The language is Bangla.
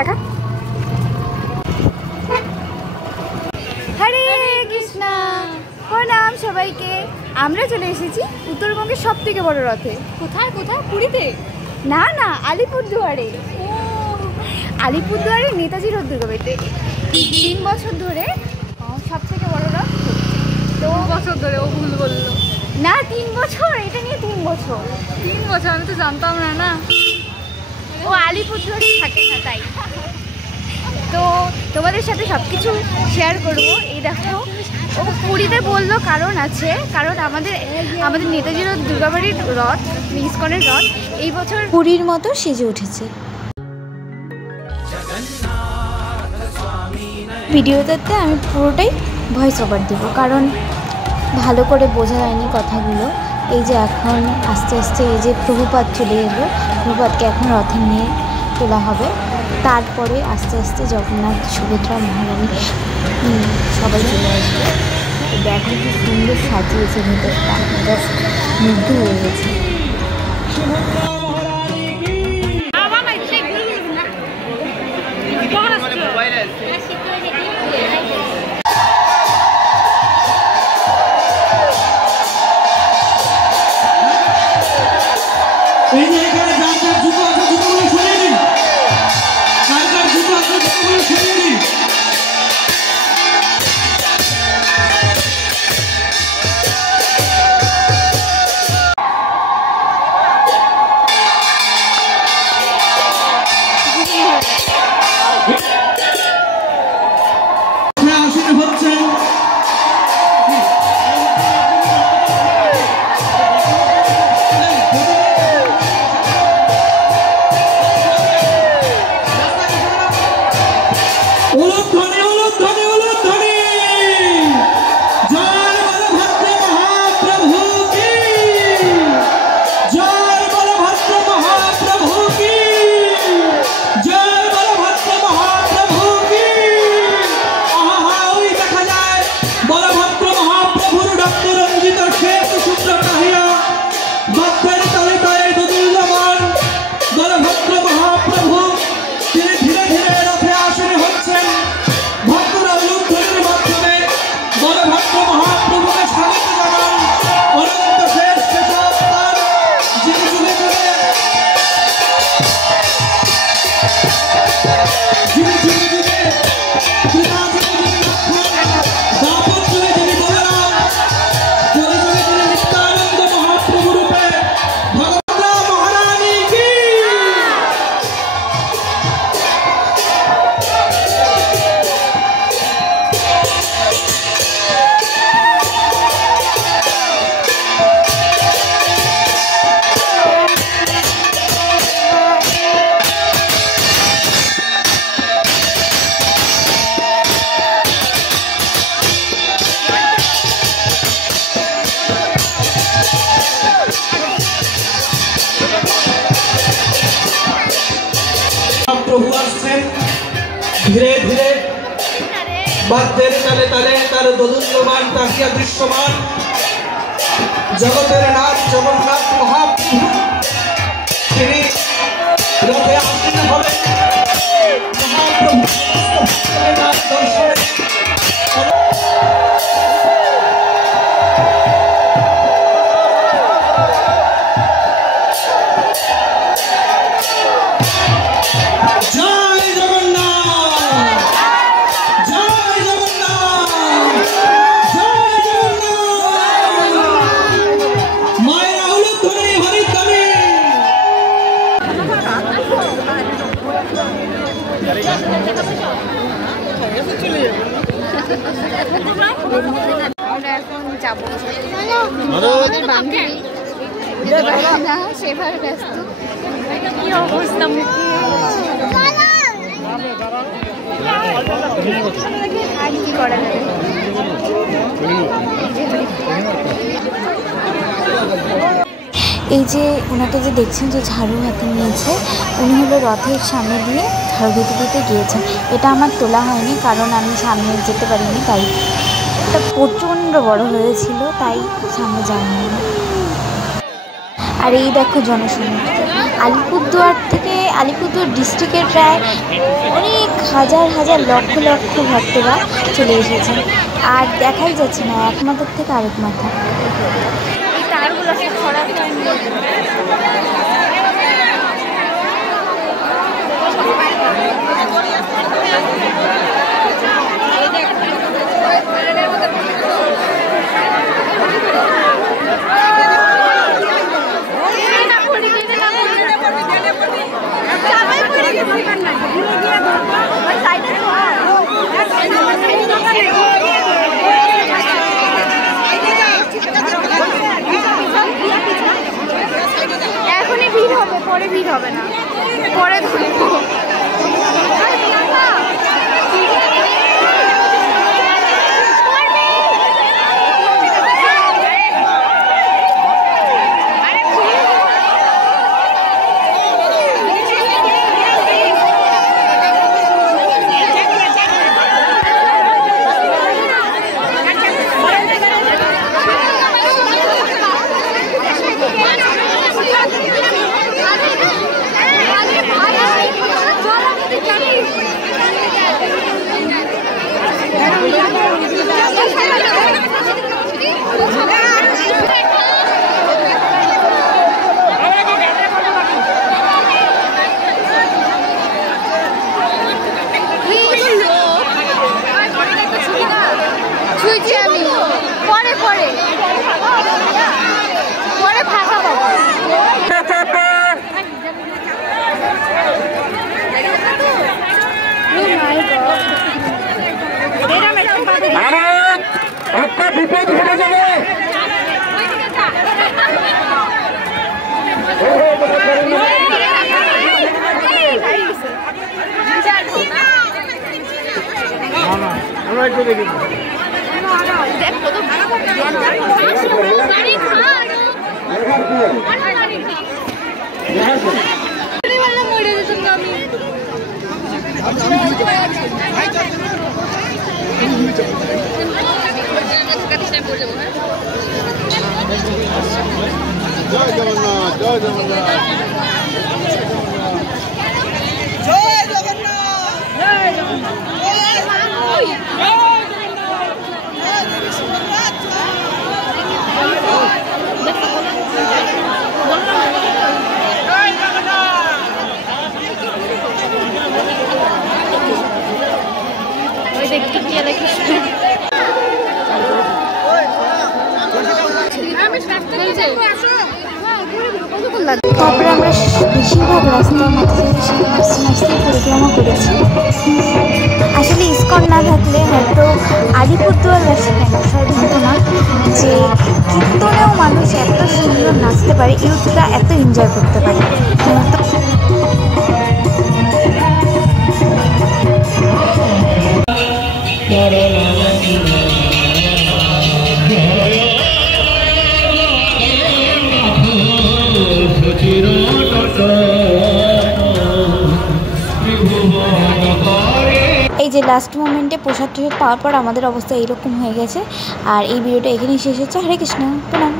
টাকা। হরে কৃষ্ণা, প্রণাম সবাইকে। আমরা চলে এসেছি উত্তরবঙ্গের সব থেকে বড় রথে। কোথায় কোথায়? পুরীতে? না না, আলিপুরদুয়ারে। আলিপুরদুয়ারে নেতাজি রথ দুর্গাবাড়িতে 3 বছর ধরে সব থেকে বড় রথ। তো 2 বছর ধরে? ও ভুল বললো। না, 3 বছর, এটা নিয়ে 3 বছর। 3 বছর? আমি তো জানতাম না। না, ও আলিপুরদুয়ারে থাকে না, তাই। তো তোমাদের সাথে সব কিছু শেয়ার করবো। এই দেখো, ও পুরীতে বললো কারণ আছে, কারণ আমাদের নেতাজি রথ দুর্গাবাড়ির রথ, ইস্কনের রথ এই বছর পুরীর মতো সেজে উঠেছে। ভিডিওটাতে আমি পুরোটাই ভয়েস ওভার দেবো, কারণ ভালো করে বোঝা যায়নি কথাগুলো। এই যে এখন আস্তে আস্তে এই যে প্রভুপাদ চলে এলো, প্রভুপাদকে এখন রথে নিয়ে তোলা হবে। তারপরে আস্তে আস্তে জগন্নাথ, সুভদ্রা, মহারানী সবাই চলে আসবে। দেখো কি সুন্দর সাজিয়েছে ভেতরটা, জাস্ট মুগ্ধ হয়ে গেছে। প্রভু আসছেন ধীরে ধীরে, বাদ্যের তালে তালে তার দোদুল্যমান তাকিয়া দৃশ্যমান জগতের নাথ জগন্নাথ মহাপ্রভু তিনি রথে আসীন হবেন। মহাপ্রভু দর্শনে আমরা এখন যাবো। সেভাবে ব্যস্ত, কি অবস্থা মুখে আর কি করা যাবে। এই যে ওনাকে যে দেখছেন যে ঝাড়ু হাতে নিয়েছে, উনি হলো রথের সামনে দিয়ে ঝাড়ু দিতে দিতে গিয়েছেন। এটা আমার তোলা হয়নি, কারণ আমি সামনে যেতে পারিনি, তাই এটা প্রচণ্ড বড় হয়েছিল, তাই সামনে যাইনি। আর এই দেখো জনসমুদ্র। আলিপুরদুয়ার থেকে আলিপুরদুয়ার ডিস্ট্রিক্টের প্রায় অনেক হাজার হাজার লক্ষ লক্ষ ভক্তরা চলে এসেছেন। আর দেখাই যাচ্ছে না এক মাথার থেকে আরেক মাথা। এই তারগুলো সব খরাপ হয়নি। এখনই ভিড় হবে, পরে ভিড় হবে না, পরে ধরবো। ছুঁইছি আমি, পরে পরে পরে ফাঁকা পাবো। একটা বিপদ ঘটে যাবে। জয় জগন্নাথ, জয় জগন্নাথ, জয় ওই দেখতে কি কৃষ্ণ তারপরে আমরা বেশিরভাগ রাস্তার মধ্যে নাচতে নাচতে পরিক্রমা করেছি। আসলে ইসকন না থাকলে হয়তো আলিপুরদুয়ারবাসী কেন সর্বন্ত না যে কীর্তনেও মানুষ এত সুন্দর নাচতে পারে, ইউথরা এত এনজয় করতে পারে। এই যে লাস্ট মোমেন্টে প্রসাদ টসাদ পাওয়ার পর আমাদের অবস্থা এইরকম হয়ে গেছে। আর এই ভিডিওটা এখানেই শেষ হচ্ছে। হরে কৃষ্ণ, প্রণাম।